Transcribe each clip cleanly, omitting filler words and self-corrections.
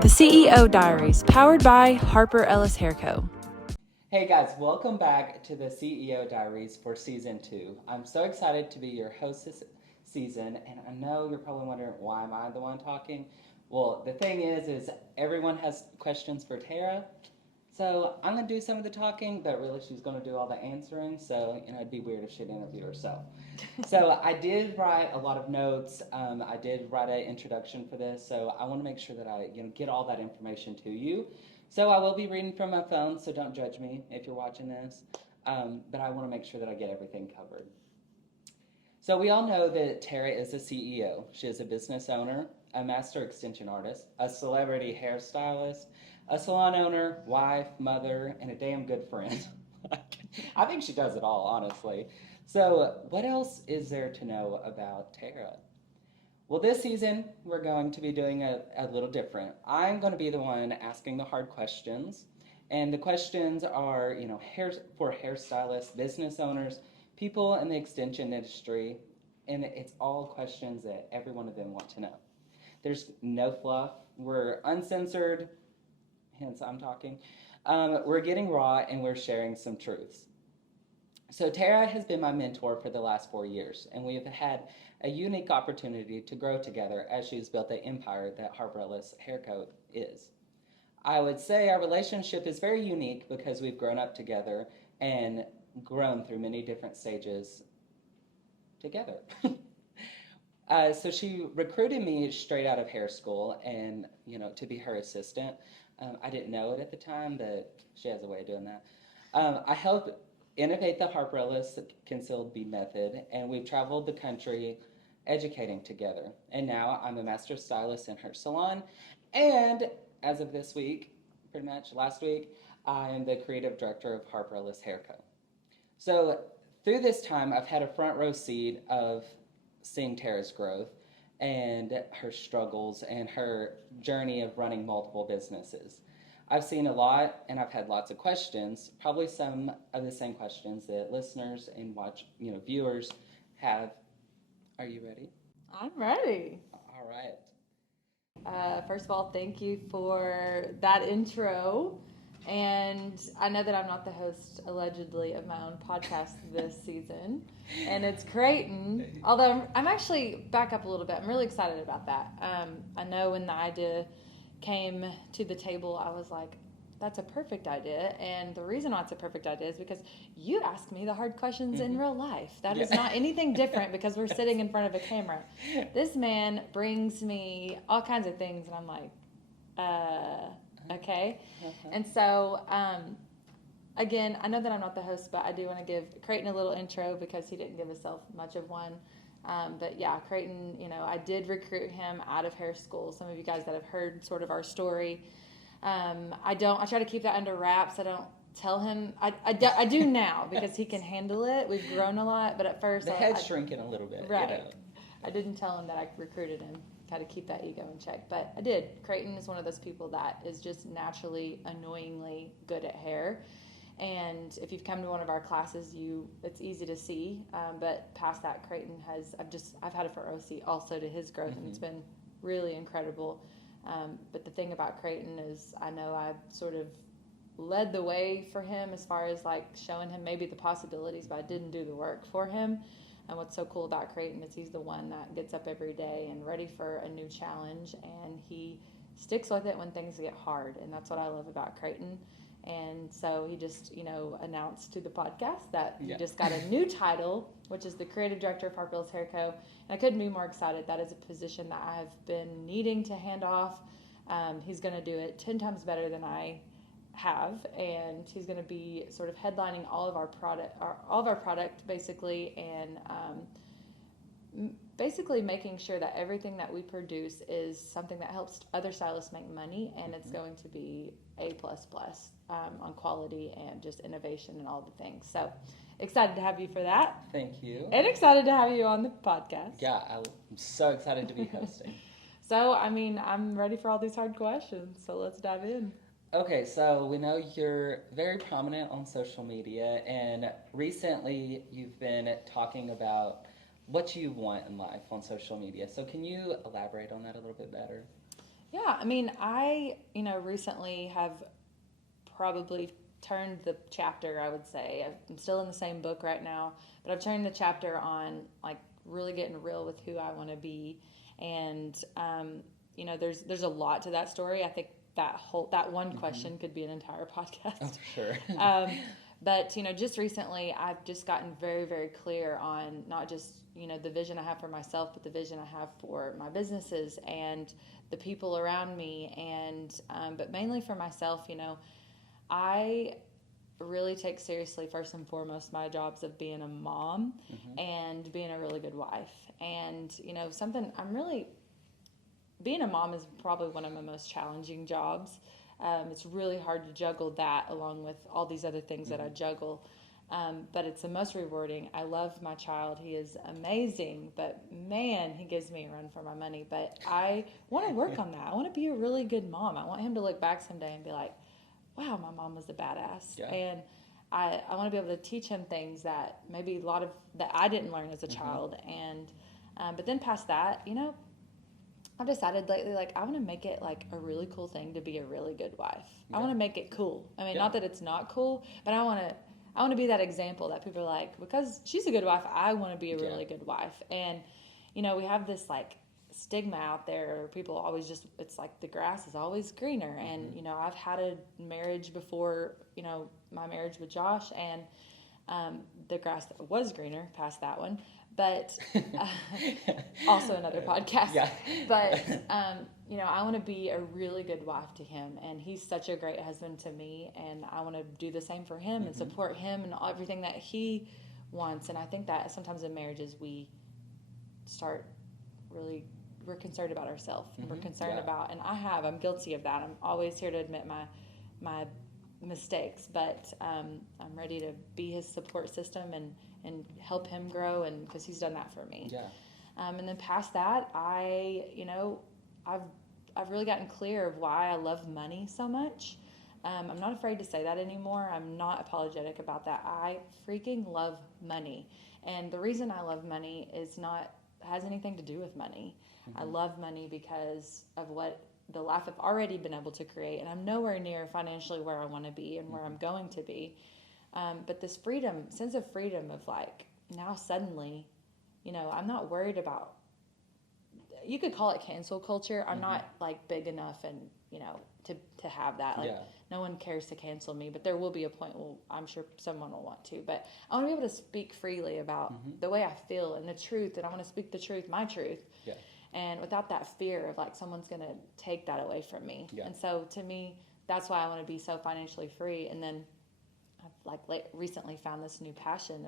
The CEO Diaries, powered by Harper Ellis Hair Co. Hey guys, welcome back to the CEO Diaries for Season 2. I'm so excited to be your host this season, and I know you're probably wondering, why am I the one talking? Well, the thing is everyone has questions for Terra, so I'm going to do some of the talking, but really she's going to do all the answering, so it'd be weird if she'd interview herself. So I did write a lot of notes. I did write an introduction for this, so I want to make sure that I get all that information to you. So I will be reading from my phone, so don't judge me if you're watching this, but I want to make sure that I get everything covered. So we all know that Terra is a CEO. She is a business owner, a master extension artist, a celebrity hairstylist, a salon owner, wife, mother, and a damn good friend. I think she does it all, honestly. So what else is there to know about Terra? Well, this season, we're going to be doing a little different. I'm going to be the one asking the hard questions. And the questions are, for hairstylists, business owners, people in the extension industry. And it's all questions that every one of them want to know. There's no fluff. We're uncensored, hence I'm talking. We're getting raw and we're sharing some truths. So Terra has been my mentor for the last 4 years, and we have had a unique opportunity to grow together as she's built the empire that Harper Ellis Hair Co is. I would say our relationship is very unique because we've grown up together and grown through many different stages together. So she recruited me straight out of hair school and, to be her assistant. I didn't know it at the time, but she has a way of doing that. I helped innovate the Harper Ellis concealed bead method, and we've traveled the country educating together. And now I'm a master stylist in her salon, and as of this week, pretty much last week, I am the creative director of Harper Ellis Hair Co. So through this time, I've had a front row seat of seeing Terra's growth and her struggles and her journey of running multiple businesses. I've seen a lot, and I've had lots of questions, probably some of the same questions that listeners and viewers have. Are you ready? I'm ready. All right. First of all, thank you for that intro. And I know that I'm not the host, allegedly, of my own podcast this season. And it's Creighton. Although I'm actually, back up a little bit, I'm really excited about that. I know when the idea came to the table, I was like, that's a perfect idea. And the reason why it's a perfect idea is because you ask me the hard questions in real life. That is not anything different because we're sitting in front of a camera. This man brings me all kinds of things, and I'm like, okay. And so, again, I know that I'm not the host, but I do want to give Creighton a little intro because he didn't give himself much of one. But yeah, Creighton, I did recruit him out of hair school. Some of you guys that have heard sort of our story. I try to keep that under wraps. I don't tell him. I do now because he can handle it. We've grown a lot, but at first the head's shrinking a little bit. Right. I didn't tell him that I recruited him. Got to keep that ego in check, but I did. Creighton is one of those people that is just naturally annoyingly good at hair. And if you've come to one of our classes, it's easy to see. But past that, Creighton I've had a front row seat also to his growth, and it's been really incredible. But the thing about Creighton is I know I sort of led the way for him as far as like showing him maybe the possibilities, but I didn't do the work for him. And what's so cool about Creighton is he's the one that gets up every day and ready for a new challenge, and he sticks with it when things get hard. And that's what I love about Creighton. And so he just, announced to the podcast that he just got a new title, which is the creative director of Harper Ellis Hair Co. And I couldn't be more excited. That is a position that I have been needing to hand off. He's going to do it 10 times better than I have, and he's going to be sort of headlining all of our product basically, and basically making sure that everything that we produce is something that helps other stylists make money, and it's going to be A++ on quality and just innovation and all the things. So excited to have you for that. Thank you. And excited to have you on the podcast. Yeah, I'm so excited to be hosting. So, I'm ready for all these hard questions, so let's dive in. Okay, so we know you're very prominent on social media, and recently you've been talking about what you want in life on social media. So can you elaborate on that a little bit better? Yeah, I mean, I, recently have probably turned the chapter, I would say. I'm still in the same book right now, but I've turned the chapter on like really getting real with who I want to be. And, there's a lot to that story. I think that one question could be an entire podcast. Oh, sure. But, just recently I've just gotten very, very clear on not just, the vision I have for myself, but the vision I have for my businesses and the people around me. And, but mainly for myself, I really take seriously, first and foremost, my jobs of being a mom and being a really good wife. And, being a mom is probably one of my most challenging jobs. It's really hard to juggle that along with all these other things that I juggle. But it's the most rewarding. I love my child. He is amazing, but man, he gives me a run for my money. But I want to work on that. I want to be a really good mom. I want him to look back someday and be like, wow, my mom was a badass. Yeah. And I want to be able to teach him things that maybe a lot of that I didn't learn as a child. And but then past that, I've decided lately, like, I want to make it like a really cool thing to be a really good wife. I want to make it cool. I mean, not that it's not cool, but I want to be that example that people are like, because she's a good wife, I want to be a really good wife. And, we have this like stigma out there. People always it's like the grass is always greener. And, I've had a marriage before, my marriage with Josh, and the grass was greener past that one. But also another podcast. Yeah. But, I want to be a really good wife to him. And he's such a great husband to me. And I want to do the same for him and support him and everything that he wants. And I think that sometimes in marriages we start really, we're concerned about ourselves. We're concerned about, and I'm guilty of that. I'm always here to admit my mistakes. But I'm ready to be his support system and help him grow, and because he's done that for me. Yeah. And then past that, I've really gotten clear of why I love money so much. I'm not afraid to say that anymore. I'm not apologetic about that. I freaking love money, and the reason I love money has anything to do with money. I love money because of what the life I've already been able to create, and I'm nowhere near financially where I want to be and where I'm going to be. But this sense of freedom of like, now suddenly, I'm not worried about, you could call it cancel culture. I'm not like big enough and, to have that. Like no one cares to cancel me, but there will be a point where I'm sure someone will want to. But I want to be able to speak freely about the way I feel and the truth. And I want to speak the truth, my truth. Yeah. And without that fear of like someone's going to take that away from me. Yeah. And so to me, that's why I want to be so financially free. And then I've recently found this new passion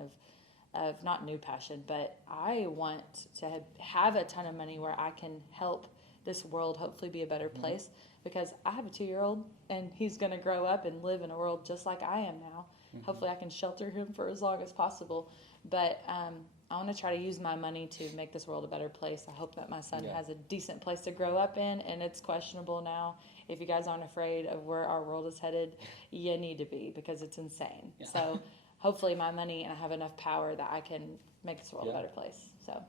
of not new passion, but I want to have a ton of money where I can help this world hopefully be a better place, because I have a 2-year-old and he's going to grow up and live in a world just like I am now. Hopefully I can shelter him for as long as possible. But I want to try to use my money to make this world a better place. I hope that my son has a decent place to grow up in, and it's questionable now. If you guys aren't afraid of where our world is headed, you need to be, because it's insane. Yeah. So hopefully my money, and I have enough power that I can make this world a better place. So,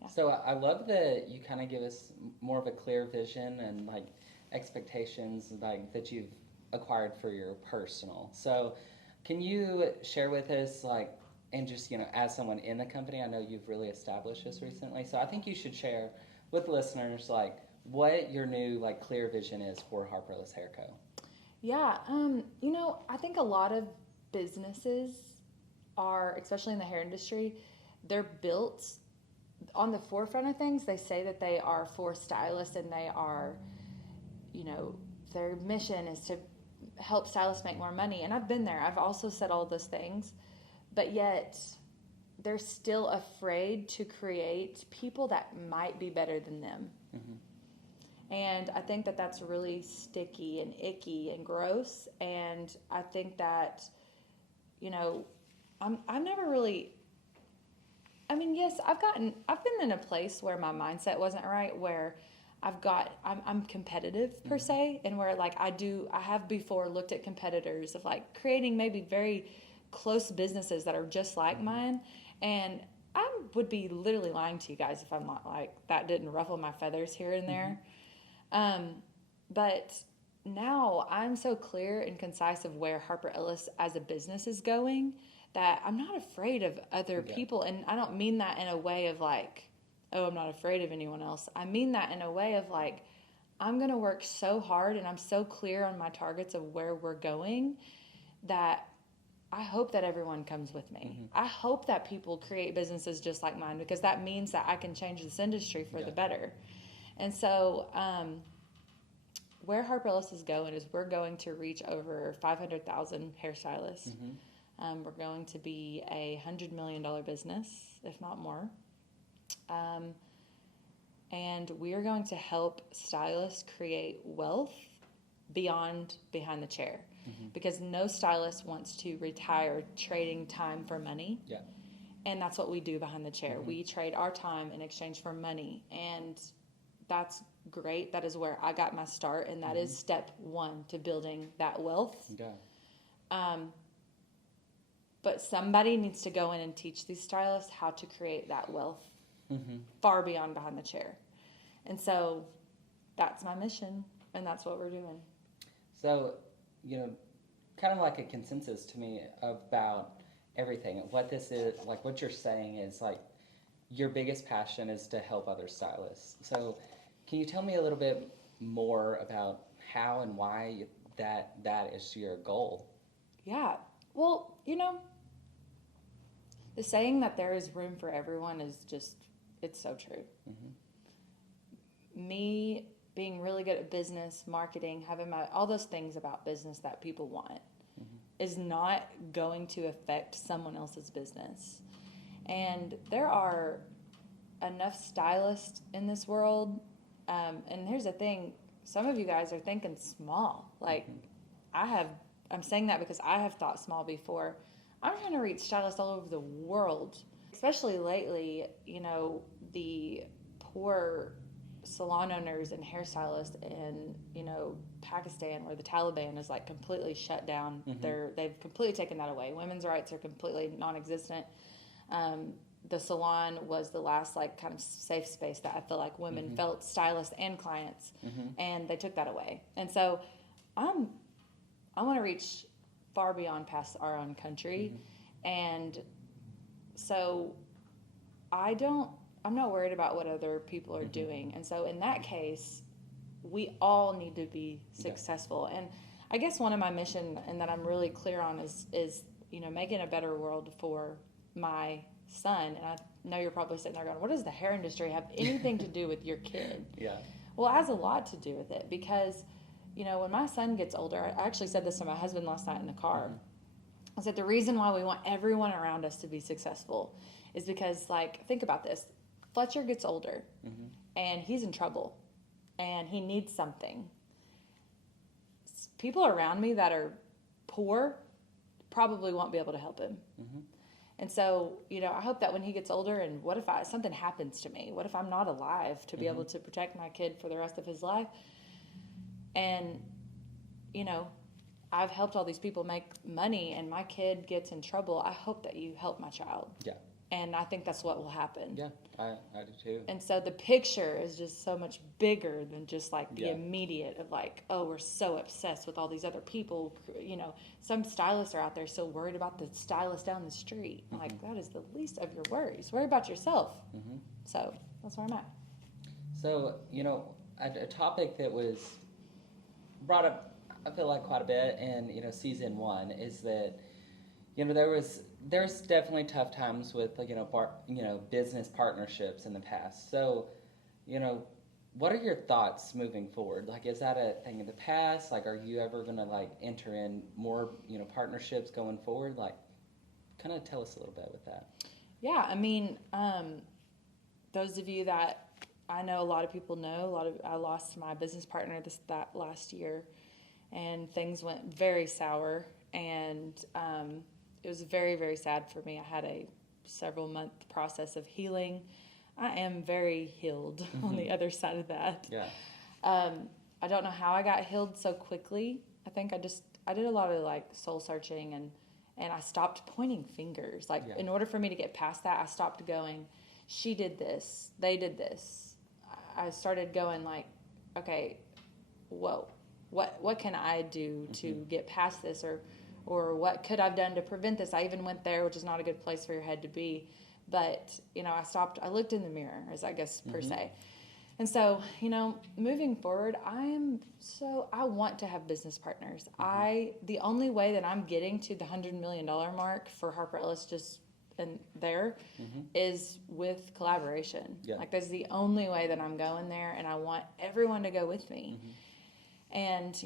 yeah. So I love that you kind of give us more of a clear vision and like expectations like that you've acquired for your personal. So can you share with us like, and just, as someone in the company, I know you've really established this recently. So I think you should share with listeners like what your new like clear vision is for Harper Ellis Hair Co. Yeah, I think a lot of businesses are, especially in the hair industry, they're built on the forefront of things. They say that they are for stylists, and they are, their mission is to help stylists make more money. And I've been there. I've also said all those things, but yet they're still afraid to create people that might be better than them. And I think that that's really sticky and icky and gross. And I think that, I've never really, yes, I've been in a place where my mindset wasn't right, where I'm competitive per se, and where like I have before looked at competitors of like creating maybe very close businesses that are just like mine. And I would be literally lying to you guys if I'm not like, that didn't ruffle my feathers here and there. But now I'm so clear and concise of where Harper Ellis as a business is going that I'm not afraid of other people. And I don't mean that in a way of like, oh, I'm not afraid of anyone else. I mean that in a way of like, I'm going to work so hard and I'm so clear on my targets of where we're going that I hope that everyone comes with me. I hope that people create businesses just like mine, because that means that I can change this industry for the better. And so where Harper Ellis is going is we're going to reach over 500,000 hairstylists. We're going to be a $100 million business, if not more. And we are going to help stylists create wealth behind the chair. Because no stylist wants to retire trading time for money. And that's what we do behind the chair. We trade our time in exchange for money. And that's great. That is where I got my start. And that is step one to building that wealth. But somebody needs to go in and teach these stylists how to create that wealth far beyond behind the chair. And so that's my mission, and that's what we're doing. So, kind of like a consensus to me about everything. What this is, like what you're saying is like your biggest passion is to help other stylists. So can you tell me a little bit more about how and why that is your goal? Yeah. Well, the saying that there is room for everyone is just, it's so true. Me being really good at business, marketing, having all those things about business that people want is not going to affect someone else's business. And there are enough stylists in this world. And here's the thing, some of you guys are thinking small. Like I'm saying that because I have thought small before. I'm trying to reach stylists all over the world, especially lately, the poor salon owners and hairstylists in, Pakistan, where the Taliban is like completely shut down. They've completely taken that away. Women's rights are completely non-existent. The salon was the last like kind of safe space that I feel like women felt, stylists and clients, and they took that away. And so I want to reach far beyond past our own country. And so I'm not worried about what other people are doing. And so in that case, we all need to be successful. And I guess one of my mission, and that I'm really clear on, is making a better world for my son. And I know you're probably sitting there going, what does the hair industry have anything to do with your kid? Well, it has a lot to do with it, because when my son gets older, I actually said this to my husband last night in the car. I said, the reason why we want everyone around us to be successful is because, like, think about this. Fletcher gets older, and he's in trouble, and he needs something. People around me that are poor probably won't be able to help him. And so, I hope that when he gets older, and what if something happens to me? What if I'm not alive to be able to protect my kid for the rest of his life? And, I've helped all these people make money, and my kid gets in trouble. I hope that you help my child. And I think that's what will happen. I do too. And so the picture is just so much bigger than just like the immediate of like, oh, we're so obsessed with all these other people. Some stylists are out there so worried about the stylist down the street. Like, that is the least of your worries. Worry about yourself. So that's where I'm at. So, a topic that was brought up, I feel like, quite a bit in, season one is that, there's definitely tough times with, business partnerships in the past. So, what are your thoughts moving forward? Like, is that a thing in the past? Like, are you ever going to, enter in more, partnerships going forward? Like, kind of tell us a little bit with that. Yeah, I mean, those of you that I know, a lot of people know, I lost my business partner that last year, and things went very sour, and it was very, very sad for me. I had a several month process of healing. I am very healed on the other side of that. I don't know how I got healed so quickly. I think I did a lot of soul searching, and I stopped pointing fingers. In order for me to get past that, I stopped going, she did this, they did this. I started going okay, whoa, what can I do to get past this, or what could I've done to prevent this? I even went there, which is not a good place for your head to be. But, I looked in the mirror, as I guess per se. And so, moving forward, I want to have business partners. The only way that I'm getting to the $100 million mark for Harper Ellis is with collaboration. Yeah. Like, that's the only way that I'm going there, and I want everyone to go with me. And,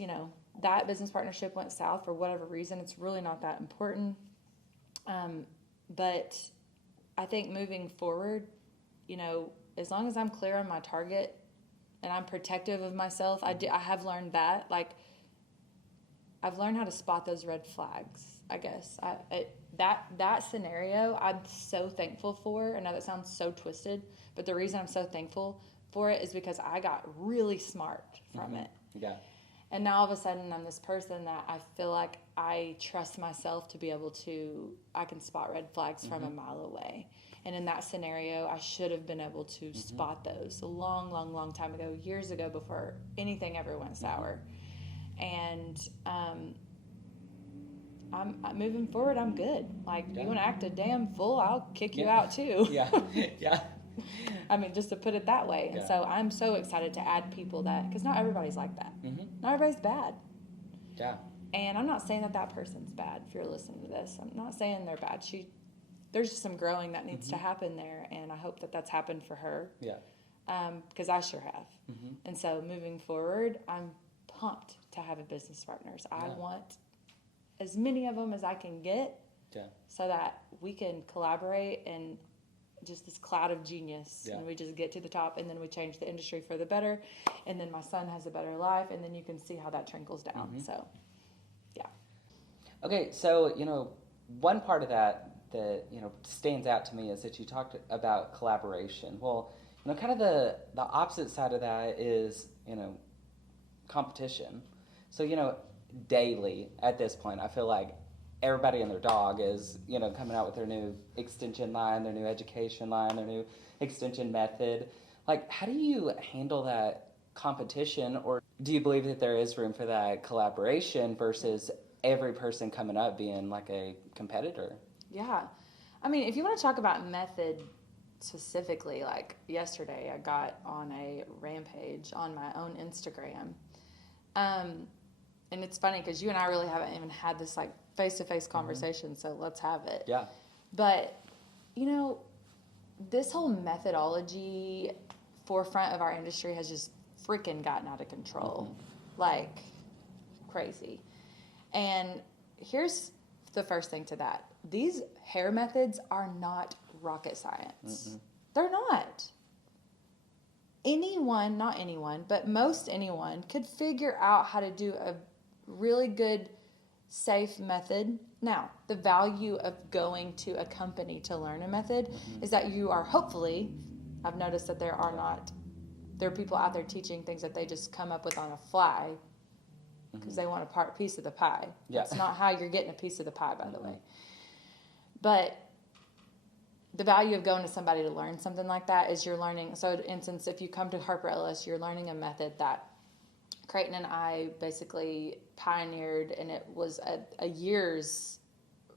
that business partnership went south for whatever reason. It's really not that important. But I think moving forward, as long as I'm clear on my target and I'm protective of myself, I have learned that. Like, I've learned how to spot those red flags, I guess. That scenario, I'm so thankful for. I know that sounds so twisted, but the reason I'm so thankful for it is because I got really smart from it. Yeah. And now all of a sudden I'm this person that I feel like I trust myself to be able to, I can spot red flags from a mile away. And in that scenario, I should have been able to spot those a long, long, long time ago, years ago, before anything ever went sour. And I'm moving forward, I'm good. Like, you want to act a damn fool, I'll kick you out too. Yeah. I mean, just to put it that way. And so I'm so excited to add people because not everybody's like that. Not everybody's bad. Yeah. And I'm not saying that person's bad if you're listening to this. I'm not saying they're bad. There's just some growing that needs to happen there, and I hope that that's happened for her. Yeah. Because I sure have. And so moving forward, I'm pumped to have a business partners. I want as many of them as I can get so that we can collaborate and just this cloud of genius, and we just get to the top, and then we change the industry for the better, and then my son has a better life, and then you can see how that trickles down. So, yeah. Okay, so, one part of that stands out to me is that you talked about collaboration. Well, kind of the opposite side of that is, competition. So, daily at this point, I feel like everybody and their dog is, coming out with their new extension line, their new education line, their new extension method. Like, how do you handle that competition, or do you believe that there is room for that collaboration versus every person coming up being like a competitor? Yeah. I mean, if you want to talk about method specifically, like yesterday I got on a rampage on my own Instagram. And it's funny because you and I really haven't even had this like face-to-face conversation, so let's have it. Yeah. But, this whole methodology forefront of our industry has just freaking gotten out of control. Like, crazy. And here's the first thing to that. These hair methods are not rocket science. They're not. Not anyone, but most anyone could figure out how to do a really good, safe method. Now, the value of going to a company to learn a method is that you are hopefully, I've noticed that there are people out there teaching things that they just come up with on a fly because they want a piece of the pie. That's not how you're getting a piece of the pie, by the way. But the value of going to somebody to learn something like that is you're learning. So, for instance, if you come to Harper Ellis, you're learning a method that Creighton and I basically pioneered, and it was a year's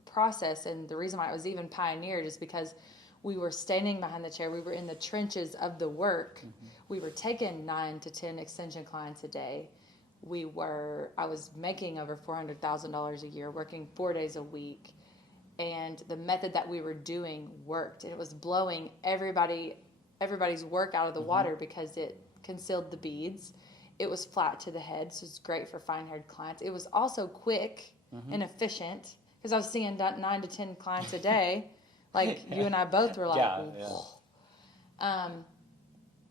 process. And the reason why it was even pioneered is because we were standing behind the chair. We were in the trenches of the work. We were taking 9 to 10 extension clients a day. I was making over $400,000 a year, working 4 days a week. And the method that we were doing worked. And it was blowing everybody's work out of the water because it concealed the beads. It was flat to the head, so it's great for fine-haired clients. It was also quick and efficient because I was seeing 9 to 10 clients a day. Like you and I both were like,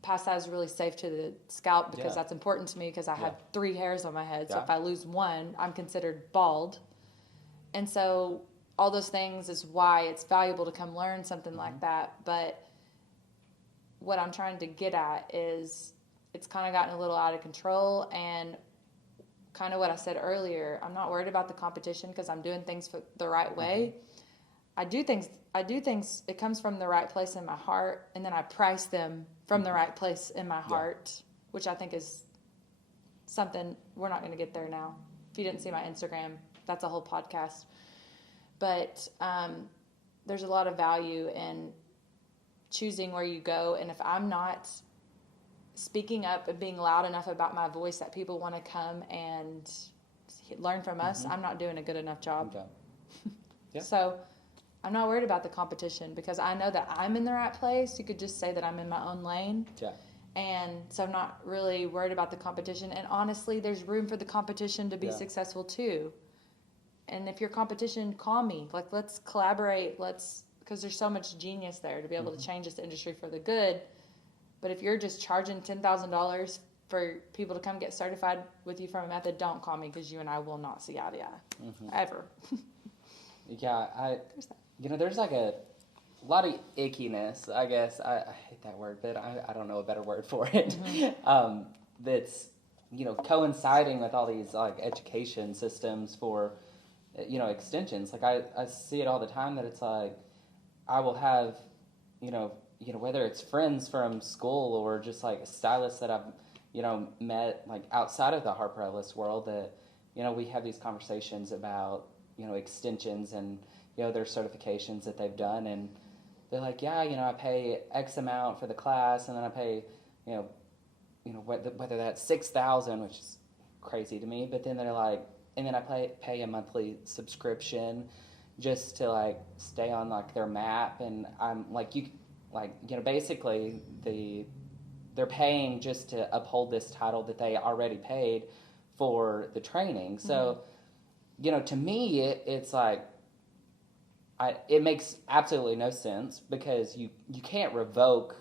pasta is really safe to the scalp because that's important to me because I have 3 hairs on my head. So if I lose one, I'm considered bald. And so all those things is why it's valuable to come learn something like that. But what I'm trying to get at is it's kind of gotten a little out of control, and kind of what I said earlier, I'm not worried about the competition because I'm doing things the right way. I do things, it comes from the right place in my heart, and then I price them from the right place in my heart, which I think is something, we're not going to get there now. If you didn't see my Instagram, that's a whole podcast. But there's a lot of value in choosing where you go. And if I'm not speaking up and being loud enough about my voice that people want to come and learn from us, I'm not doing a good enough job. Yeah. So I'm not worried about the competition because I know that I'm in the right place. You could just say that I'm in my own lane. Yeah. And so I'm not really worried about the competition. And honestly, there's room for the competition to be successful too. And if your competition, call me. Like, let's collaborate. Because there's so much genius there to be able to change this industry for the good. But if you're just charging $10,000 for people to come get certified with you from a method, don't call me because you and I will not see eye to eye. Ever. Yeah, there's like a lot of ickiness, I guess. I hate that word, but I don't know a better word for it. That's, coinciding with all these like education systems for, extensions. Like I see it all the time that it's like, I will have, whether it's friends from school or just like stylists that I've, met like outside of the Harper Ellis world that, we have these conversations about, extensions and, their certifications that they've done. And they're like, yeah, I pay X amount for the class, and then I pay, whether that's $6,000, which is crazy to me. But then they're like, and then I pay a monthly subscription just to like stay on like their map. And I'm like, basically they're paying just to uphold this title that they already paid for the training. So, to me, it's like, it makes absolutely no sense because you can't revoke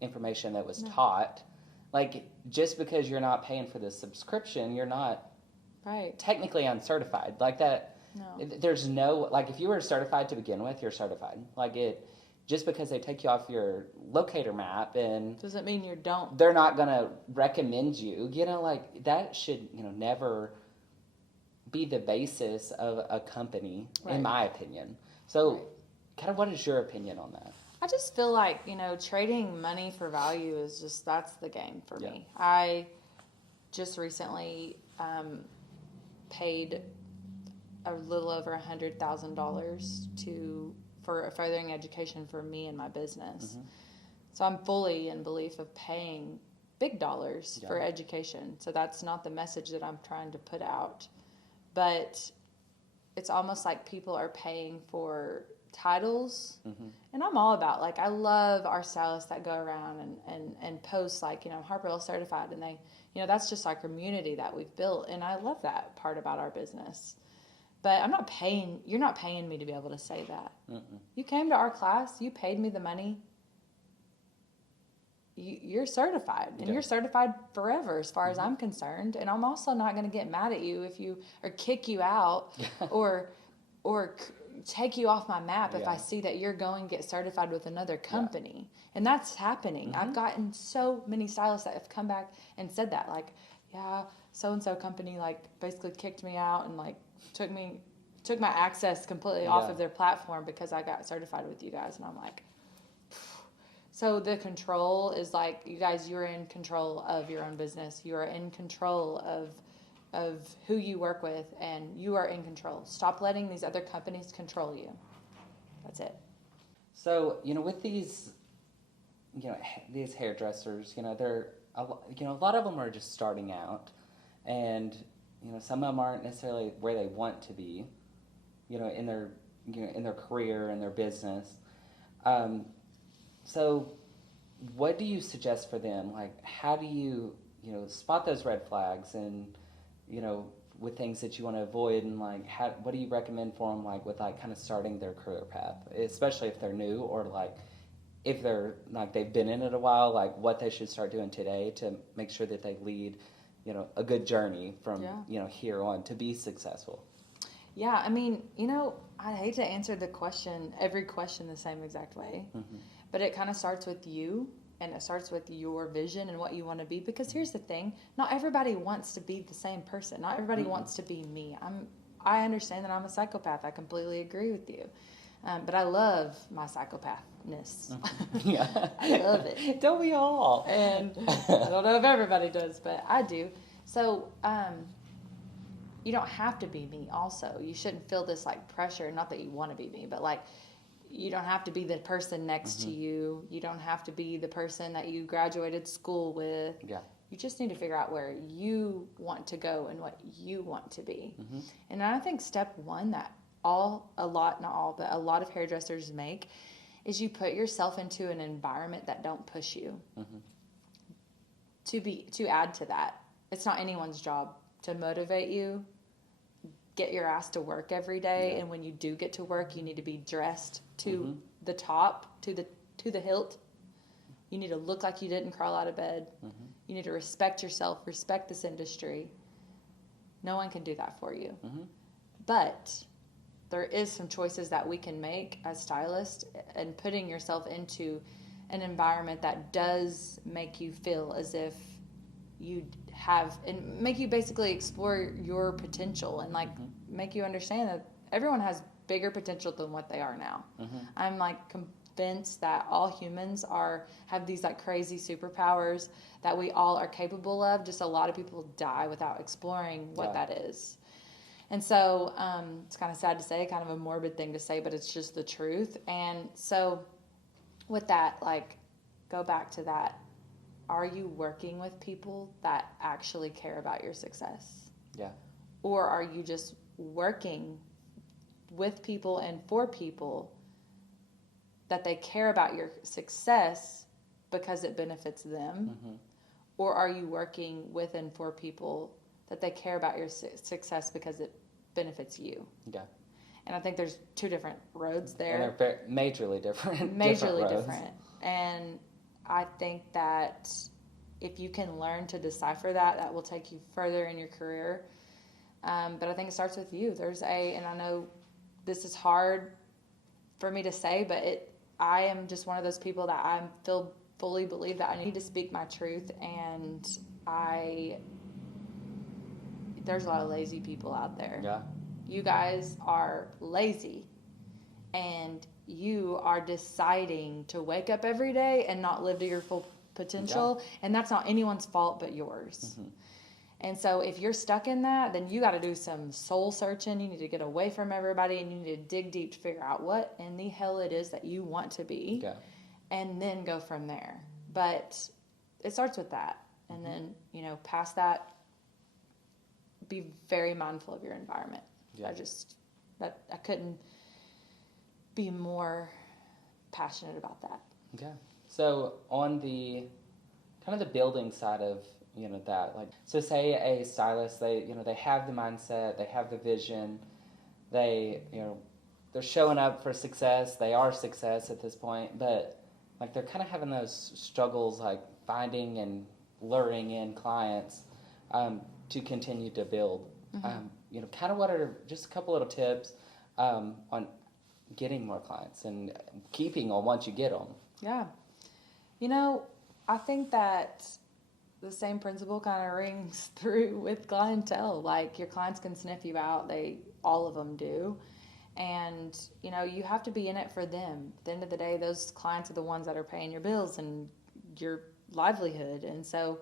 information that was taught. Like, just because you're not paying for the subscription, you're not technically uncertified. Like that, there's no, like if you were certified to begin with, you're certified. Like just because they take you off your locator map and doesn't mean you don't. They're not going to recommend you. Like that should, never be the basis of a company, in my opinion. So, kind of what is your opinion on that? I just feel like, trading money for value is that's the game for me. I just recently paid a little over $100,000 for furthering education for me and my business. So I'm fully in belief of paying big dollars for education. So that's not the message that I'm trying to put out. But it's almost like people are paying for titles. And I'm all about, like, I love our stylists that go around and post, like, Harper Ellis certified. And they, that's just our community that we've built. And I love that part about our business. But you're not paying me to be able to say that. You came to our class, you paid me the money. You're certified, and you're certified forever as far as I'm concerned. And I'm also not going to get mad at you or kick you out or take you off my map if I see that you're going to get certified with another company. And that's happening. I've gotten so many stylists that have come back and said that, like, so-and-so company, like, basically kicked me out and, like, took my access completely off of their platform because I got certified with you guys. And I'm like, so the control is like, you guys, you're in control of your own business. You are in control of who you work with, and you are in control. Stop letting these other companies control you. That's it. So, with these, these hairdressers, they're, a lot of them are just starting out, and, some of them aren't necessarily where they want to be, in their career and their business. So what do you suggest for them? Like, how do you, spot those red flags and, with things that you want to avoid, and like, what do you recommend for them, like, with like kind of starting their career path, especially if they're new, or like if they're like they've been in it a while, like what they should start doing today to make sure that they lead, a good journey from, here on to be successful? Yeah, I mean, I hate to answer every question the same exact way. But it kind of starts with you, and it starts with your vision and what you want to be. Because here's the thing, not everybody wants to be the same person. Not everybody wants to be me. I understand that I'm a psychopath. I completely agree with you. But I love my psychopathness. I love it. Don't we all? And I don't know if everybody does, but I do. So, you don't have to be me also. You shouldn't feel this like pressure, not that you want to be me, but like you don't have to be the person next to you. You don't have to be the person that you graduated school with. Yeah. You just need to figure out where you want to go and what you want to be. And I think step one that not all, but a lot of hairdressers make is you put yourself into an environment that don't push you. To add to that, it's not anyone's job to motivate you. Get your ass to work every day, and when you do get to work, you need to be dressed to the top, to the hilt. You need to look like you didn't crawl out of bed. You need to respect yourself, respect this industry. No one can do that for you. But there is some choices that we can make as stylists, and putting yourself into an environment that does make you feel as if you have, and make you basically explore your potential, and like make you understand that everyone has bigger potential than what they are now. I'm like convinced that all humans have these like crazy superpowers that we all are capable of. Just a lot of people die without exploring what that is. And so it's kind of sad to say, kind of a morbid thing to say, but it's just the truth. And so with that, like, go back to that. Are you working with people that actually care about your success? Yeah. Or are you just working with people and for people that they care about your success because it benefits them? Or are you working with and for people that they care about your success because it benefits you? Yeah. And I think there's two different roads there. And they're majorly different. Majorly different. And I think that if you can learn to decipher that, that will take you further in your career. But I think it starts with you. And I know this is hard for me to say, but I am just one of those people that I fully believe that I need to speak my truth. And there's a lot of lazy people out there. Yeah. You guys are lazy, and you are deciding to wake up every day and not live to your full potential. And that's not anyone's fault but yours. And so if you're stuck in that, then you got to do some soul searching. You need to get away from everybody, and you need to dig deep to figure out what in the hell it is that you want to be, and then go from there. But it starts with that. And then, past that, be very mindful of your environment. I couldn't be more passionate about that. Okay. So on the kind of the building side of that, like, so say a stylist, they have the mindset, they have the vision, they're showing up for success, they are success at this point, but like they're kind of having those struggles, like finding and luring in clients to continue to build. Kind of what are just a couple little tips on getting more clients and keeping them once you get them? Yeah. I think that the same principle kind of rings through with clientele. Like, your clients can sniff you out. All of them do. And, you have to be in it for them. At the end of the day, those clients are the ones that are paying your bills and your livelihood. And so,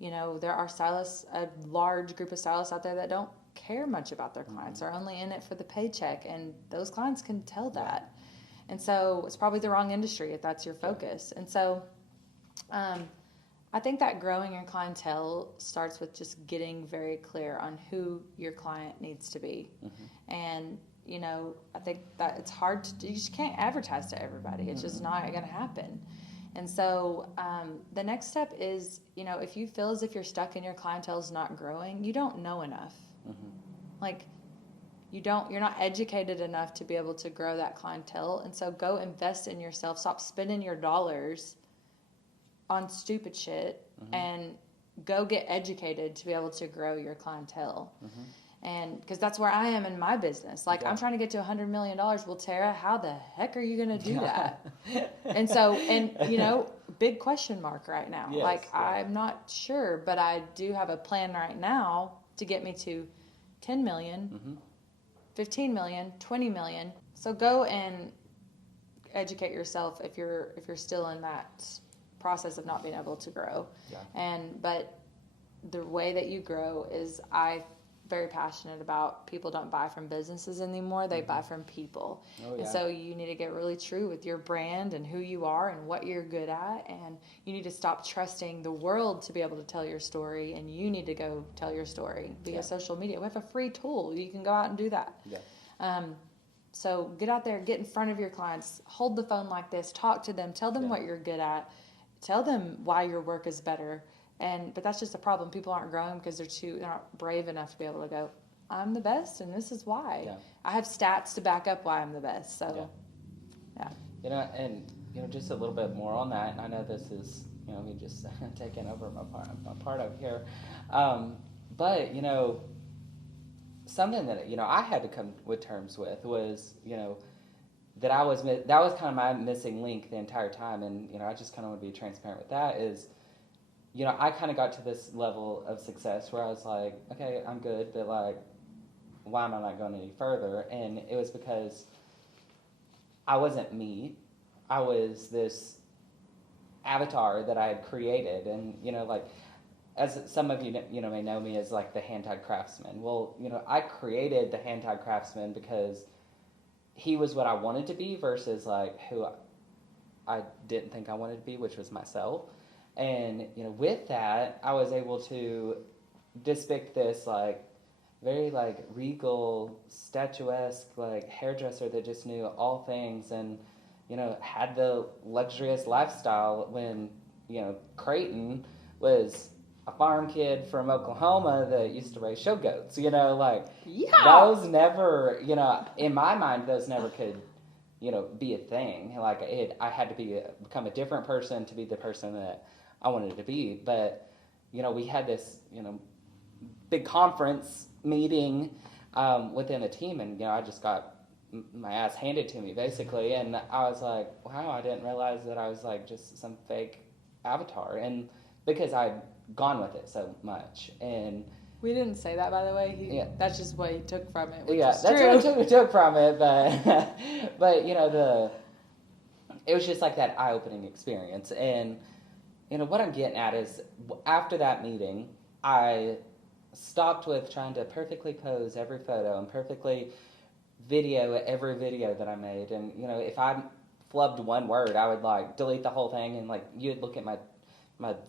there are stylists, a large group of stylists out there that don't care much about their clients. They're only in it for the paycheck, and those clients can tell that. And so it's probably the wrong industry if that's your focus. And so I think that growing your clientele starts with just getting very clear on who your client needs to be. And I think that it's hard to do. You just can't advertise to everybody. It's just not going to happen. And so the next step is, if you feel as if you're stuck and your clientele is not growing, you don't know enough. Like, you're not educated enough to be able to grow that clientele. And so go invest in yourself. Stop spending your dollars on stupid shit and go get educated to be able to grow your clientele. And because that's where I am in my business. Like, I'm trying to get to $100 million. Well, Terra, how the heck are you going to do that? And so, big question mark right now. I'm not sure, but I do have a plan right now to get me to 10 million, 15 million, 20 million. So go and educate yourself if you're still in that process of not being able to grow. But the way that you grow is very passionate about people don't buy from businesses anymore. They buy from people. Oh, yeah. And so you need to get really true with your brand and who you are and what you're good at. And you need to stop trusting the world to be able to tell your story. And you need to go tell your story via social media. We have a free tool. You can go out and do that. Yeah. So get out there, get in front of your clients, hold the phone like this, talk to them, tell them what you're good at, tell them why your work is better. But that's just a problem. People aren't growing because they're not brave enough to be able to go, I'm the best and this is why. Yeah. I have stats to back up why I'm the best. So, yeah. You know, and, you know, just a little bit more on that. And I know this is, you know, me just taking over my part of here. But, you know, something that, you know, I had to come with terms with was, you know, that was kind of my missing link the entire time. And, you know, I just kind of want to be transparent with that is, you know, I kind of got to this level of success where I was like, okay, I'm good, but like, why am I not going any further? And it was because I wasn't me. I was this avatar that I had created. And, you know, like, as some of you, you know, may know me as like the hand-tied craftsman. Well, you know, I created the hand-tied craftsman because he was what I wanted to be versus like who I didn't think I wanted to be, which was myself. And, you know, with that, I was able to depict this, like, very, like, regal, statuesque, like, hairdresser that just knew all things and, you know, had the luxurious lifestyle when, you know, Creighton was a farm kid from Oklahoma that used to raise show goats, you know, like, those never, you know, in my mind, those never could, you know, be a thing. Like, I had to become a different person to be the person that I wanted to be. But, you know, we had this, you know, big conference meeting within the team, and, you know, I just got my ass handed to me, basically, and I was like, wow, I didn't realize that I was, like, just some fake avatar, and because I'd gone with it so much, and... We didn't say that, by the way. That's just what he took from it, which that's true. what he took from it, but, but, you know, it was just like that eye-opening experience, and... You know, what I'm getting at is, after that meeting, I stopped with trying to perfectly pose every photo and perfectly video every video that I made. And, you know, if I flubbed one word, I would, like, delete the whole thing. And, like, you'd look at my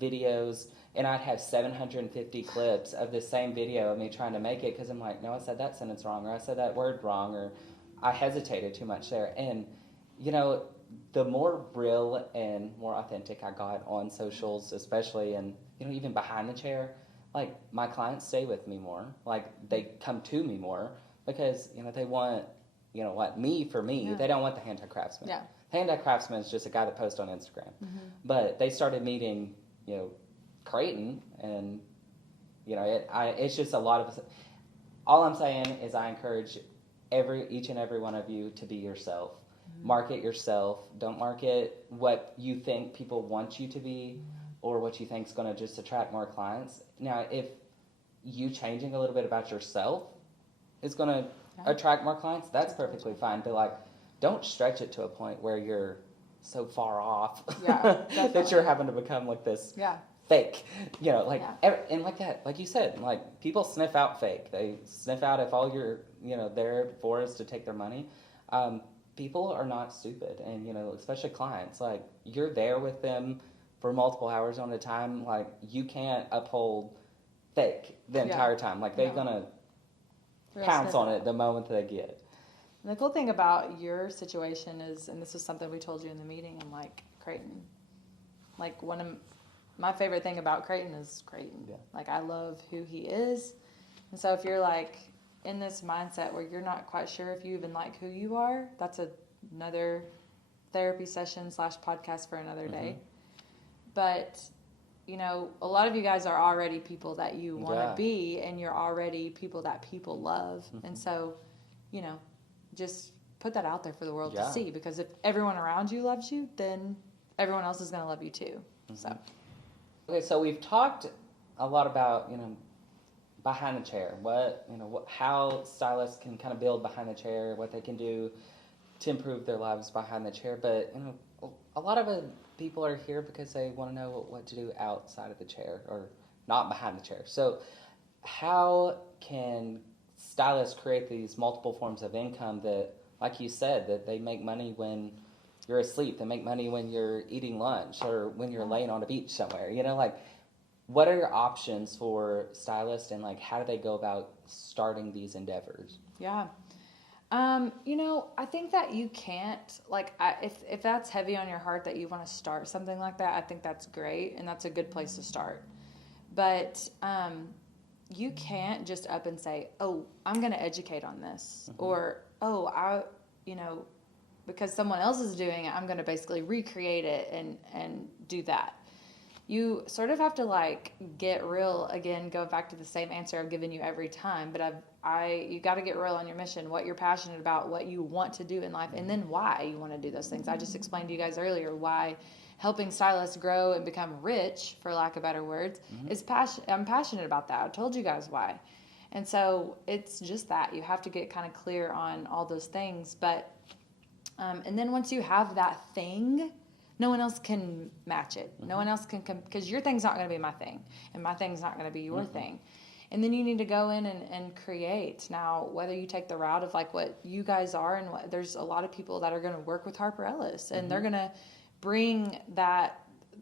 videos, and I'd have 750 clips of the same video of me trying to make it because I'm like, no, I said that sentence wrong, or I said that word wrong, or I hesitated too much there. And, you know, the more real and more authentic I got on socials, especially, and, you know, even behind the chair, like, my clients stay with me more. Like, they come to me more because, you know, they want, you know, what, me for me. Yeah. They don't want the hand-tied craftsman. Yeah. Hand-tied craftsman is just a guy that posts on Instagram. Mm-hmm. But they started meeting, you know, Creighton, and, you know, it's just a lot of... All I'm saying is I encourage each and every one of you to be yourself. Market yourself. Don't market what you think people want you to be or what you think is going to just attract more clients. Now, if you changing a little bit about yourself is going to attract more clients, that's perfectly fine. But, like, don't stretch it to a point where you're so far off that you're having to become like this fake. You know, like, and like that, like you said, like, people sniff out fake. They sniff out if all you're, you know, there for is to take their money. People are not stupid, and, you know, especially clients, like, you're there with them for multiple hours on a time. Like, you can't uphold fake the entire time. Like, they're gonna pounce on it the moment they get it. And the cool thing about your situation is, and this was something we told you in the meeting, and, like, Creighton, like, one of my favorite thing about Creighton is Creighton. Yeah. Like, I love who he is, and so if you're, like, in this mindset where you're not quite sure if you even like who you are, that's another therapy session / podcast for another day. But, you know, a lot of you guys are already people that you want to be, and you're already people that people love. And so, you know, just put that out there for the world to see, because if everyone around you loves you, then everyone else is going to love you too. So. Okay, so we've talked a lot about, you know, behind the chair, how stylists can kind of build behind the chair, what they can do to improve their lives behind the chair. But, you know, a lot of people are here because they want to know what to do outside of the chair, or not behind the chair. So how can stylists create these multiple forms of income that, like you said, that they make money when you're asleep, they make money when you're eating lunch or when you're laying on a beach somewhere, like what are your options for stylists and like how do they go about starting these endeavors? Yeah. I think that you can't, like, if that's heavy on your heart that you want to start something like that, I think that's great and that's a good place to start. But you can't just up and say, oh, I'm going to educate on this, or, oh, because someone else is doing it, I'm going to basically recreate it and do that. You sort of have to like get real, again, go back to the same answer I've given you every time, but you got to get real on your mission, what you're passionate about, what you want to do in life, and then why you want to do those things. I just explained to you guys earlier why helping stylists grow and become rich, for lack of better words, is passion. I'm passionate about that. I told you guys why. And so it's just that you have to get kind of clear on all those things. But, and then once you have that thing, no one else can match it. No one else can come, because your thing's not going to be my thing, and my thing's not going to be your thing. And then you need to go in and create. Now, whether you take the route of like what you guys are, and there's a lot of people that are going to work with Harper Ellis, and they're going to bring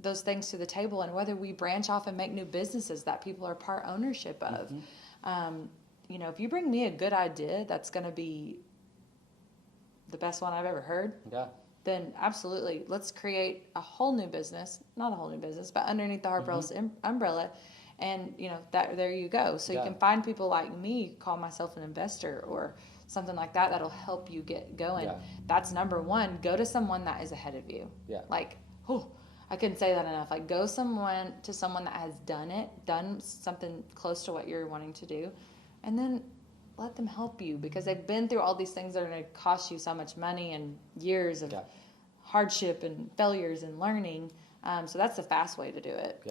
those things to the table. And whether we branch off and make new businesses that people are part ownership of, if you bring me a good idea that's going to be the best one I've ever heard, then absolutely, let's create a whole new business, not a whole new business, but underneath the Harper Ellis umbrella. And, there you go. So you can find people like me, call myself an investor or something like that, that'll help you get going. That's number one. Go to someone that is ahead of you. Like, I couldn't say that enough. Like, go to someone that has done something close to what you're wanting to do, and then let them help you, because they've been through all these things that are going to cost you so much money and years of hardship and failures and learning. So that's the fast way to do it.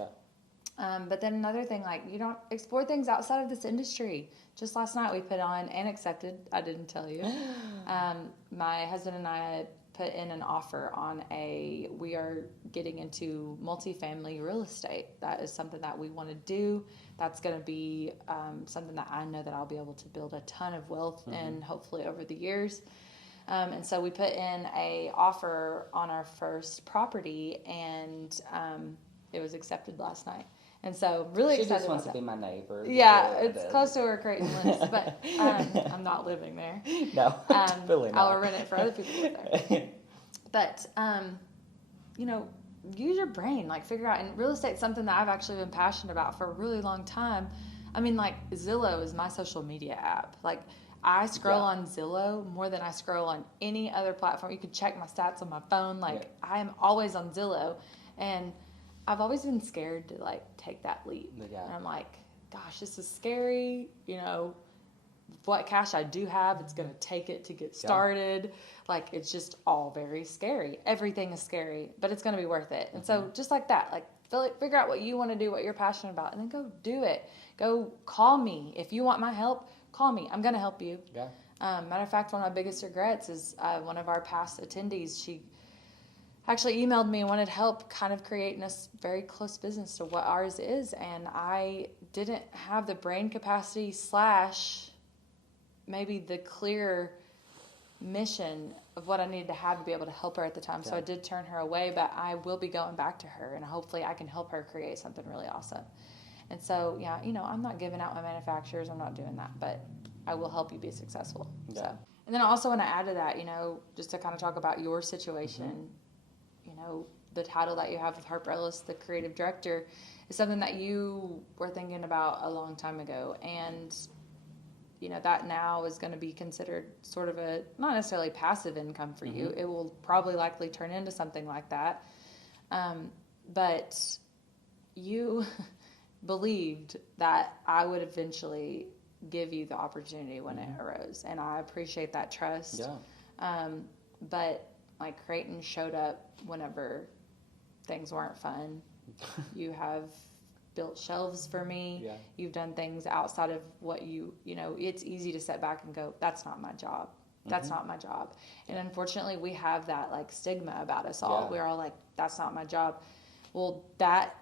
But then another thing, like, you don't explore things outside of this industry. Just last night we put on and accepted, I didn't tell you, my husband and I put in an offer on we are getting into multifamily real estate. That is something that we want to do. That's going to be something that I know that I'll be able to build a ton of wealth in, hopefully over the years. And so we put in a offer on our first property, and it was accepted last night. And so really excited. She just wants to be my neighbor. Yeah, it's close to where Creighton lives, but I'm not living there. No, really not. I'll rent it for other people to live there. But, use your brain, like figure out, and real estate is something that I've actually been passionate about for a really long time. I mean, like, Zillow is my social media app. Like, I scroll on Zillow more than I scroll on any other platform. You can check my stats on my phone. Like, I am always on Zillow, and I've always been scared to like take that leap. And I'm like, gosh, this is scary. What cash I do have, it's going to take it to get started. Like, it's just all very scary. Everything is scary, but it's going to be worth it. And so just like that, like, figure out what you want to do, what you're passionate about, and then go do it. Go call me. If you want my help, call me. I'm going to help you. Matter of fact, one of my biggest regrets is one of our past attendees, she actually emailed me and wanted help kind of creating a very close business to what ours is. And I didn't have the brain capacity / maybe the clear mission of what I needed to have to be able to help her at the time. So I did turn her away, but I will be going back to her, and hopefully I can help her create something really awesome. And so, I'm not giving out my manufacturers. I'm not doing that, but I will help you be successful. So, and then I also want to add to that, just to kind of talk about your situation, the title that you have with Harper Ellis, the creative director, is something that you were thinking about a long time ago. And, that now is going to be considered sort of a, not necessarily passive income for you. It will probably likely turn into something like that. But you believed that I would eventually give you the opportunity when it arose. And I appreciate that trust. But like, Creighton showed up whenever things weren't fun. You have built shelves for me. You've done things outside of what it's easy to sit back and go, that's not my job. That's not my job. And unfortunately, we have that like stigma about us all. We're all like, that's not my job. Well, that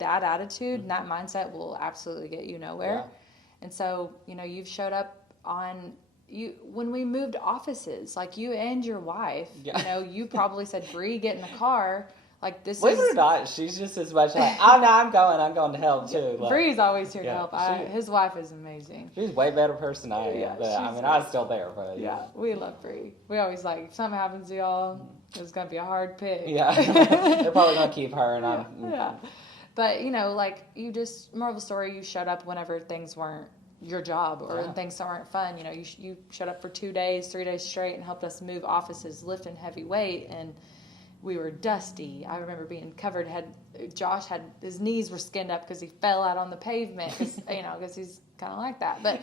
attitude and that mindset will absolutely get you nowhere. Yeah. And so, you've showed up when we moved offices, like you and your wife, you probably said, Bree, get in the car. Like this Believe it or not, she's just as much like, oh no, I'm going to help too. Like, Bree's always here to help. His wife is amazing. She's a way better person than I am. But I was still there. But yeah, we love Bree. We always like, if something happens to y'all, it's going to be a hard pick. Yeah, they're probably going to keep her and I'm. Yeah. But, like you just, moral of the story, you showed up whenever things weren't your job or when things weren't fun. You showed up for 2 days, 3 days straight and helped us move offices, lifting heavy weight, and we were dusty. I remember being covered. Josh had his knees were skinned up because he fell out on the pavement because he's kind of like that. But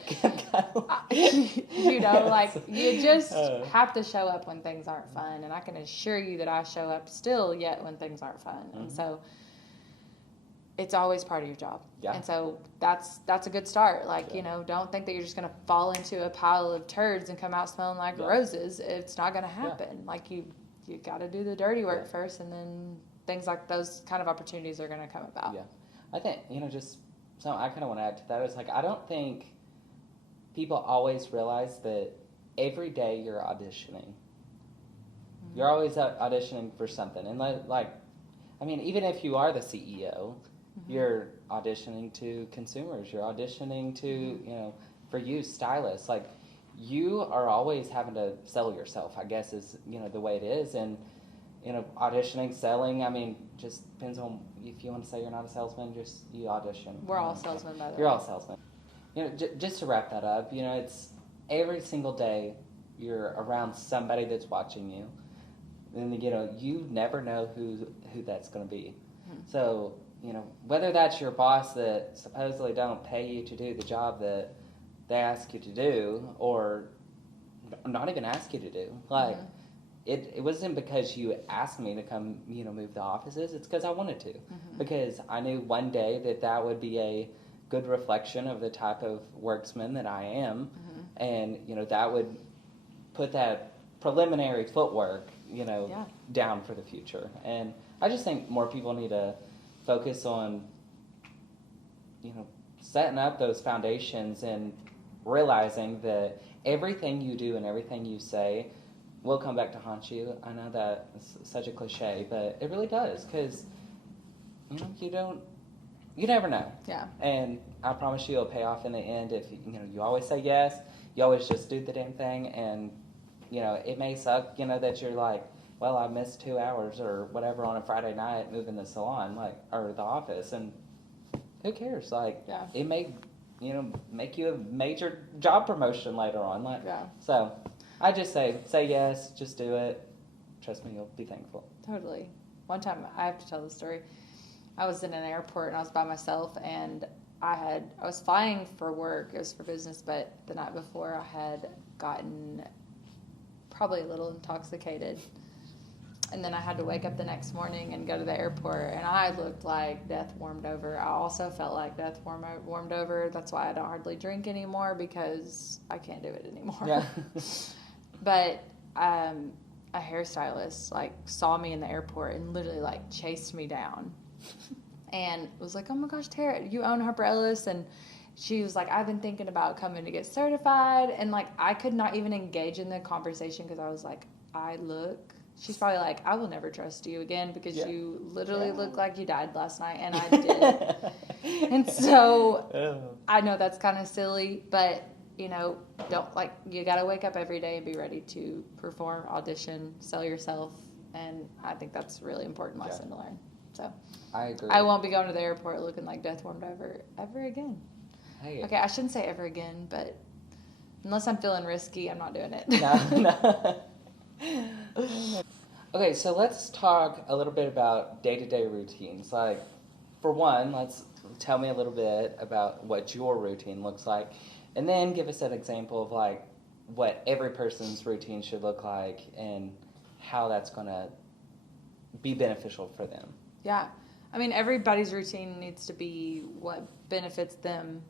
like you just have to show up when things aren't fun, and I can assure you that I show up still yet when things aren't fun, and so it's always part of your job. Yeah. And so that's a good start. Like don't think that you're just gonna fall into a pile of turds and come out smelling like roses. It's not gonna happen. Like you got to do the dirty work first, and then things like those kind of opportunities are going to come about. Yeah. I think, just something I kind of want to add to that is, like, I don't think people always realize that every day you're auditioning. Mm-hmm. You're always auditioning for something. And, even if you are the CEO, you're auditioning to consumers. You're auditioning to, for you, stylists. Like, you are always having to sell yourself, I guess, is, the way it is. And, auditioning, selling, just depends on if you want to say you're not a salesman, just you audition. We're all salesmen, by the way. You're all salesmen. Just to wrap that up, it's every single day you're around somebody that's watching you. And, you never know who that's going to be. Mm-hmm. So, whether that's your boss that supposedly don't pay you to do the job that they ask you to do, or not even ask you to do. Like, it wasn't because you asked me to come, move the offices. It's because I wanted to. Mm-hmm. Because I knew one day that would be a good reflection of the type of worksman that I am. Mm-hmm. And, that would put that preliminary footwork, down for the future. And I just think more people need to focus on, setting up those foundations and realizing that everything you do and everything you say will come back to haunt you. I know that it's such a cliche, but it really does, because you never know. Yeah. And I promise you it'll pay off in the end if you always say yes, you always just do the damn thing, and it may suck that you're like, well, I missed 2 hours or whatever on a Friday night moving the salon or the office, and who cares? It may make you a major job promotion later on. So I just say yes, just do it. Trust me, you'll be thankful. Totally. One time, I have to tell the story. I was in an airport and I was by myself, and I was flying for work. It was for business, but the night before I had gotten probably a little intoxicated. And then I had to wake up the next morning and go to the airport, and I looked like death warmed over. I also felt like death warmed over. That's why I don't hardly drink anymore, because I can't do it anymore. Yeah. But a hairstylist saw me in the airport and literally chased me down, and was like, "Oh my gosh, Terra, you own Harper Ellis?" And she was like, "I've been thinking about coming to get certified," and I could not even engage in the conversation because I was like, I look. She's probably like, I will never trust you again because you literally look like you died last night, and I did. And so I know that's kind of silly, but don't you got to wake up every day and be ready to perform, audition, sell yourself, and I think that's a really important lesson to learn. So I agree. I won't be going to the airport looking like death warmed over ever again. Hey. Okay, I shouldn't say ever again, but unless I'm feeling risky, I'm not doing it. No. Okay, so let's talk a little bit about day-to-day routines. For one, tell me a little bit about what your routine looks like, and then give us an example of what every person's routine should look like and how that's going to be beneficial for them. Yeah. Everybody's routine needs to be what benefits them,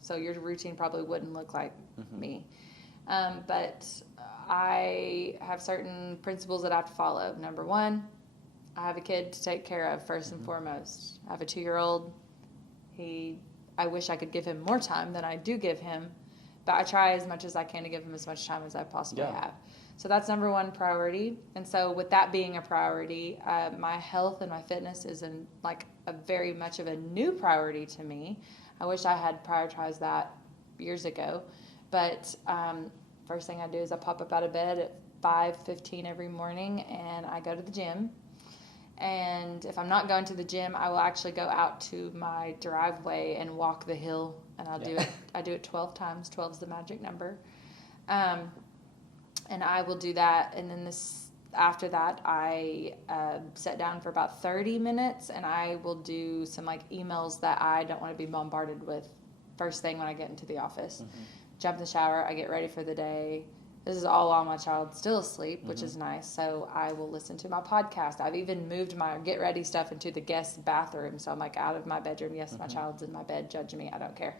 so your routine probably wouldn't look like me. But I have certain principles that I have to follow. Number one, I have a kid to take care of first and foremost. I have a 2-year-old. I wish I could give him more time than I do give him, but I try as much as I can to give him as much time as I possibly have. So that's number one priority. And so with that being a priority, my health and my fitness is a very much of a new priority to me. I wish I had prioritized that years ago. But first thing I do is I pop up out of bed at 5:15 every morning and I go to the gym. And if I'm not going to the gym, I will actually go out to my driveway and walk the hill. And I'll do it. I do it 12 times. 12 is the magic number. And I will do that. And then after that, I sit down for about 30 minutes and I will do some emails that I don't want to be bombarded with first thing when I get into the office. Jump in the shower. I get ready for the day. This is all while my child's still asleep, which is nice. So I will listen to my podcast. I've even moved my get ready stuff into the guest bathroom. So I'm out of my bedroom. Yes, my child's in my bed. Judge me. I don't care.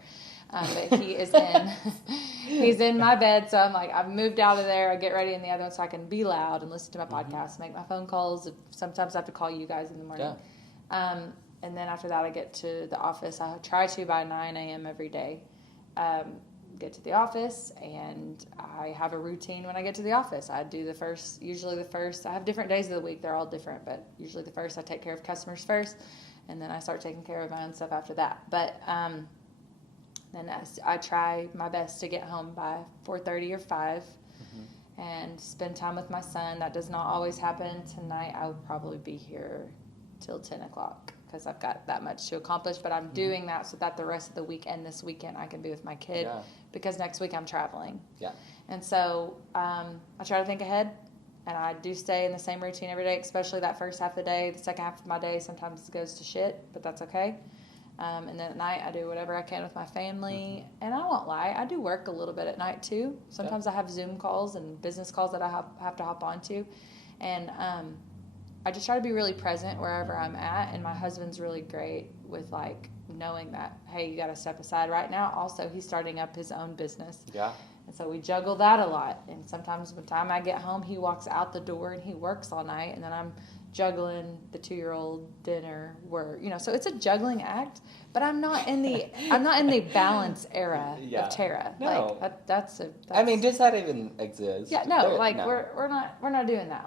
But he is he's in my bed. So I'm I've moved out of there. I get ready in the other one so I can be loud and listen to my podcast, make my phone calls. Sometimes I have to call you guys in the morning. And then after that, I get to the office. I try to by 9 a.m. every day. Get to the office and I have a routine when I get to the office. I do usually the first, I have different days of the week. They're all different, but usually the first I take care of customers first and then I start taking care of my own stuff after that. But then I try my best to get home by 4:30 or 5 and spend time with my son. That does not always happen. Tonight I will probably be here till 10 o'clock. Because I've got that much to accomplish, but I'm doing that so that the rest of the week and this weekend I can be with my kid because next week I'm traveling. And so I try to think ahead, and I do stay in the same routine every day, especially that first half of the day. The second half of my day sometimes goes to shit, but that's okay. And then at night I do whatever I can with my family, and I won't lie, I do work a little bit at night too. Sometimes I have Zoom calls and business calls that I have to hop onto, and I just try to be really present wherever I'm at, and my husband's really great with knowing that, hey, you got to step aside right now. Also, he's starting up his own business. And so we juggle that a lot. And sometimes by the time I get home, he walks out the door and he works all night, and then I'm juggling the 2-year-old dinner work. So it's a juggling act, but I'm not in the balance era of Terra. No. That's I mean, does that even exist? Yeah, no, we're not doing that.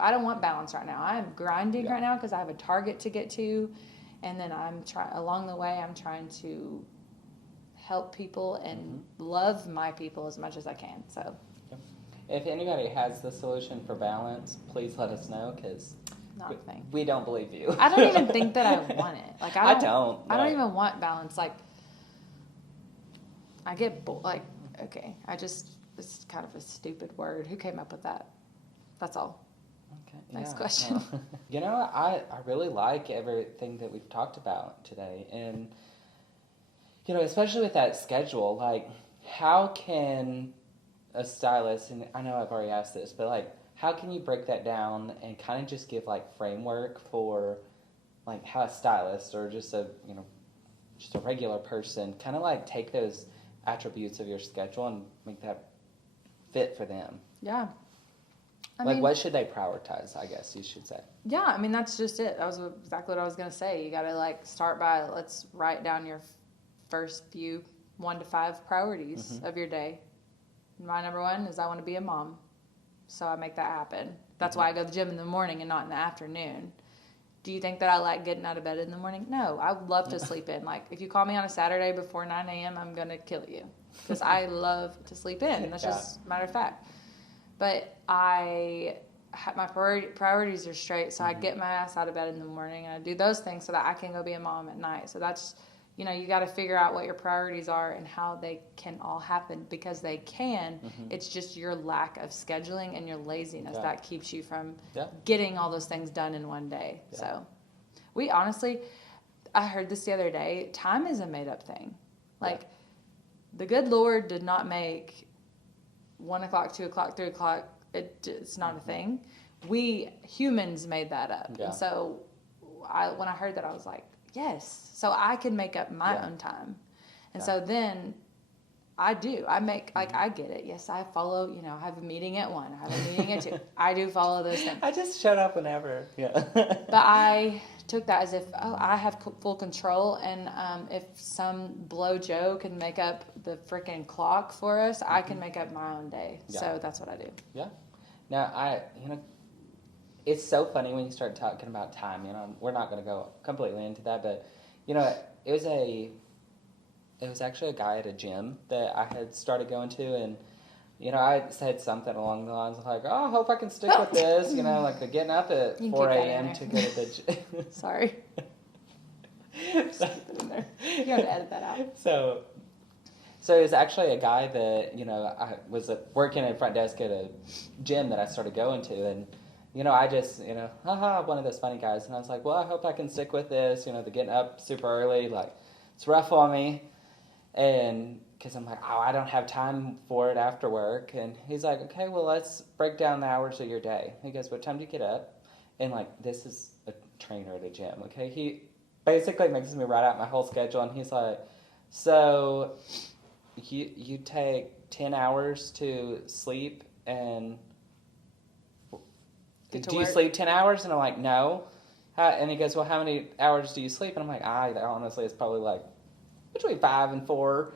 I don't want balance right now. I am grinding right now because I have a target to get to, and then along the way I'm trying to help people and love my people as much as I can. So, if anybody has the solution for balance, please let us know because we don't believe you. I don't even think that I want it. I don't. I don't even want balance. I get okay. It's kind of a stupid word. Who came up with that? That's all. Next question. I really like everything that we've talked about today. And, especially with that schedule, how can a stylist, and I know I've already asked this, but how can you break that down and kind of just give framework for how a stylist or just a regular person kind of take those attributes of your schedule and make that fit for them? Yeah. What should they prioritize, I guess you should say? Yeah, that's just it. That was exactly what I was going to say. You got to start by, let's write down your first few 1 to 5 priorities of your day. My number 1 is I want to be a mom. So I make that happen. That's why I go to the gym in the morning and not in the afternoon. Do you think that I like getting out of bed in the morning? No, I would love to sleep in. If you call me on a Saturday before 9 a.m., I'm going to kill you because I love to sleep in. That's just a matter of fact. But my priorities are straight, so I get my ass out of bed in the morning, and I do those things so that I can go be a mom at night. So that's, you got to figure out what your priorities are and how they can all happen because they can. It's just your lack of scheduling and your laziness that keeps you from getting all those things done in one day. So we honestly, I heard this the other day, time is a made-up thing. The good Lord did not make 1 o'clock, 2 o'clock, 3 o'clock, it's not a thing. We humans made that up. And so when I heard that, I was like, yes. So I can make up my own time. And so then I do. I make, like, I get it. Yes, I follow, I have a meeting at 1. I have a meeting at 2. I do follow those things. I just shut up whenever. Yeah. But I took that as if, I have full control. And if some blow Joe can make up the freaking clock for us, I can make up my own day. Yeah. So that's what I do. Yeah. Now, it's so funny when you start talking about time. We're not going to go completely into that, but, it was actually a guy at a gym that I had started going to, and I said something along the lines of like, "Oh, I hope I can stick with this." Like the getting up at 4 a.m. to go to the gym. Sorry. Just keep it in there. You have to edit that out. So it was actually a guy that I was working at front desk at a gym that I started going to, and I just one of those funny guys, and I was like, "Well, I hope I can stick with this." The getting up super early, like it's rough on me. And because I'm like, I don't have time for it after work. And he's like, okay, well, let's break down the hours of your day. He goes, what time do you get up? And like, this is a trainer at a gym, okay? He basically makes me write out my whole schedule. And he's like, so you take 10 hours to sleep and do you sleep 10 hours? And I'm like, no. And he goes, well, how many hours do you sleep? And I'm like, honestly, it's probably like between 5 and 4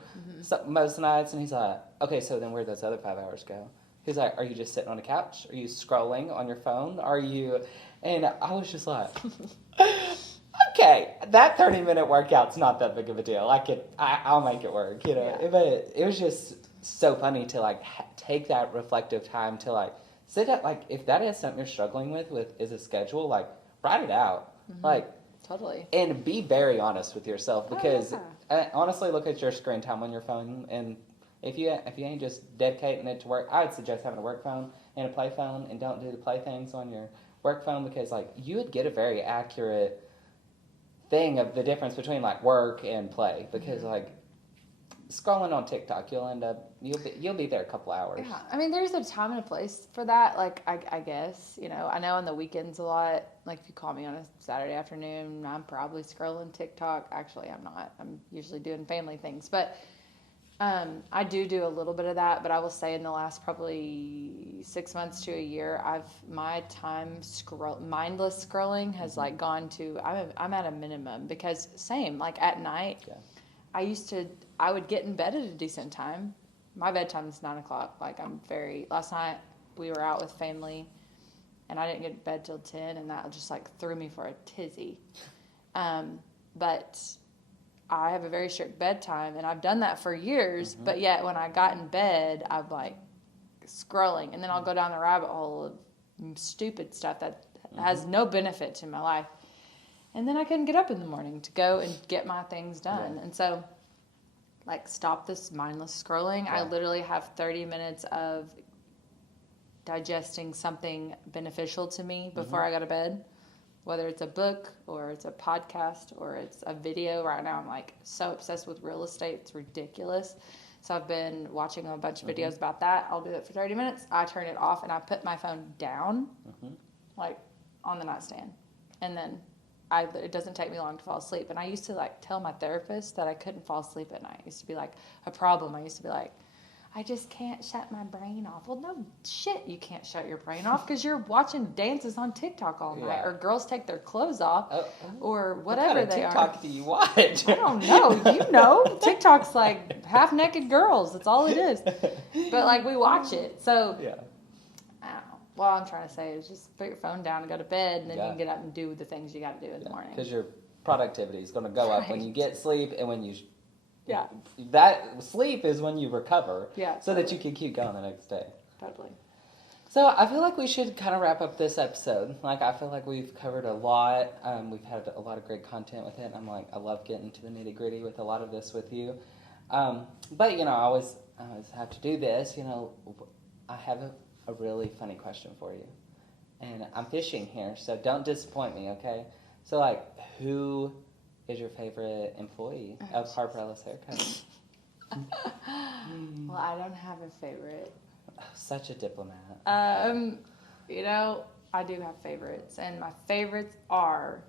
most nights. And he's like, okay, so then where'd those other 5 hours go? He's like, are you just sitting on a couch? Are you scrolling on your phone? Are you? And I was just like, okay, that 30-minute workout's not that big of a deal. I'll make it work, Yeah. But it was just so funny to like take that reflective time to like sit at, like, if that is something you're struggling with is a schedule, like write it out. Like, totally. And be very honest with yourself, because honestly, look at your screen time on your phone, and if you ain't just dedicating it to work, I would suggest having a work phone and a play phone, and don't do the play things on your work phone, because like you would get a very accurate thing of the difference between like work and play, because like scrolling on TikTok, you'll be there a couple hours. Yeah, I mean, there's a time and a place for that. Like, I guess, I know on the weekends a lot, like if you call me on a Saturday afternoon, I'm probably scrolling TikTok. Actually, I'm not. I'm usually doing family things. But I do a little bit of that. But I will say in the last probably 6 months to a year, my time mindless scrolling has like gone to, I'm at a minimum, because same, like at night, I would get in bed at a decent time. My bedtime is 9 o'clock. Like last night we were out with family and I didn't get to bed till 10, and that just like threw me for a tizzy. But I have a very strict bedtime, and I've done that for years, but yet when I got in bed, I'm like scrolling, and then I'll go down the rabbit hole of stupid stuff that has no benefit to my life. And then I couldn't get up in the morning to go and get my things done. Yeah. And so, like, stop this mindless scrolling. Yeah. I literally have 30 minutes of digesting something beneficial to me before I go to bed, whether it's a book or it's a podcast or it's a video. Right now I'm like so obsessed with real estate, it's ridiculous. So I've been watching a bunch of videos about that. I'll do it for 30 minutes. I turn it off and I put my phone down, like on the nightstand. And then it doesn't take me long to fall asleep. And I used to like tell my therapist that I couldn't fall asleep at night. It used to be like a problem. I used to be like, I just can't shut my brain off. Well, no shit, you can't shut your brain off because you're watching dances on TikTok all night, or girls take their clothes off, or whatever they are. What kind of TikTok do you watch? I don't know. You know, TikTok's like half-naked girls. That's all it is. But like we watch it, so I don't know. What I'm trying to say is just put your phone down and go to bed, and then you can get up and do the things you got to do in the morning. Because your productivity is going to go up when you get sleep and when you. That sleep is when you recover. So that you can keep going the next day. Totally. So I feel like we should kind of wrap up this episode. Like, I feel like we've covered a lot. We've had a lot of great content with it. And I love getting to the nitty gritty with a lot of this with you. But I always have to do this. I have a really funny question for you. And I'm fishing here, so don't disappoint me, okay? So, like, who is your favorite employee of Harper Ellis Hair Co? Well, I don't have a favorite. Such a diplomat. I do have favorites, and my favorites are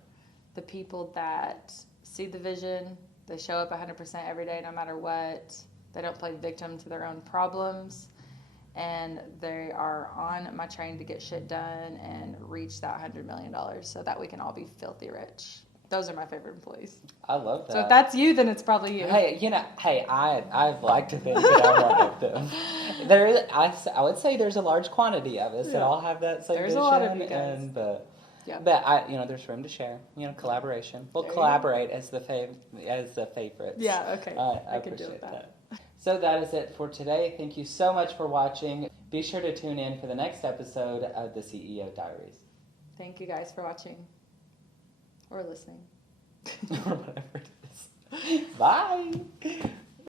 the people that see the vision, they show up 100% every day no matter what, They don't play victim to their own problems. And they are on my train to get shit done and reach that $100 million so that we can all be filthy rich. Those are my favorite employees. I love that. So if that's you, then it's probably you. Hey, I'd like to think that I'm one of them. I would say there's a large quantity of us that all have that same There's vision. a lot of you guys. But Yep. there's room to share. Collaboration. We'll There you collaborate as the favorites. Yeah, okay. I could deal appreciate with that. So that is it for today. Thank you so much for watching. Be sure to tune in for the next episode of the CEO Diaries. Thank you guys for watching or listening. Or whatever it is. Bye.